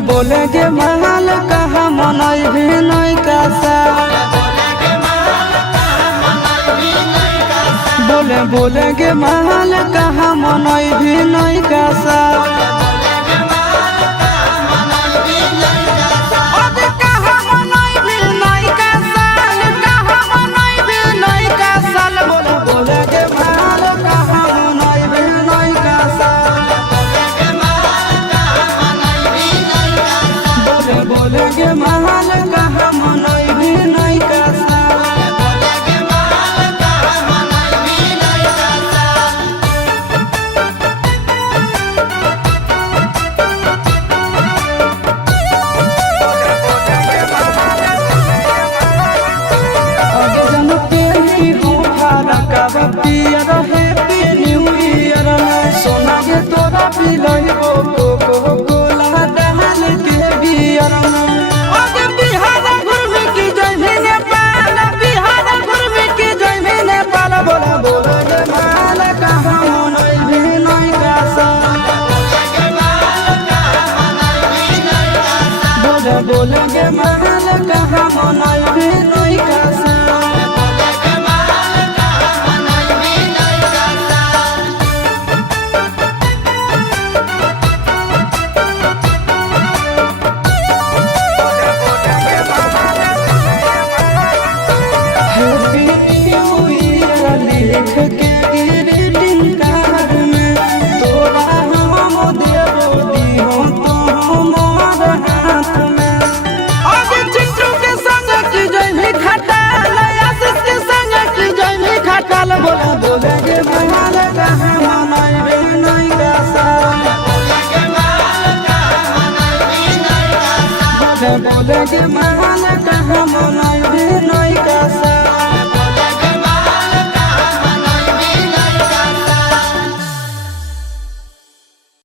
बोले के महल कहा मनई भी नहीं कासा बोले के महल कहा मनई भी नहीं कासा बोले के महल कहा मनई भी नहीं कासा आगे जन के ही हो खाना का पिया रहे न्यू ईयर में सोना के तोरा पिलई हो को गोला डाल के बियर में बोले के महल कहा मनई भी नहीं कासा हैप्पी न्यू ईयर लिख के ग्रीटिंग कार्ड में तोरा हम देबो दिहो तो हमार हाथ में आगे चिंटू के संग की जय खटाल आशीष के संग की जय खटाल बोले के महल कहा मनई भी नहीं कासा बोले के महल कहा मनई भी नहीं कासा।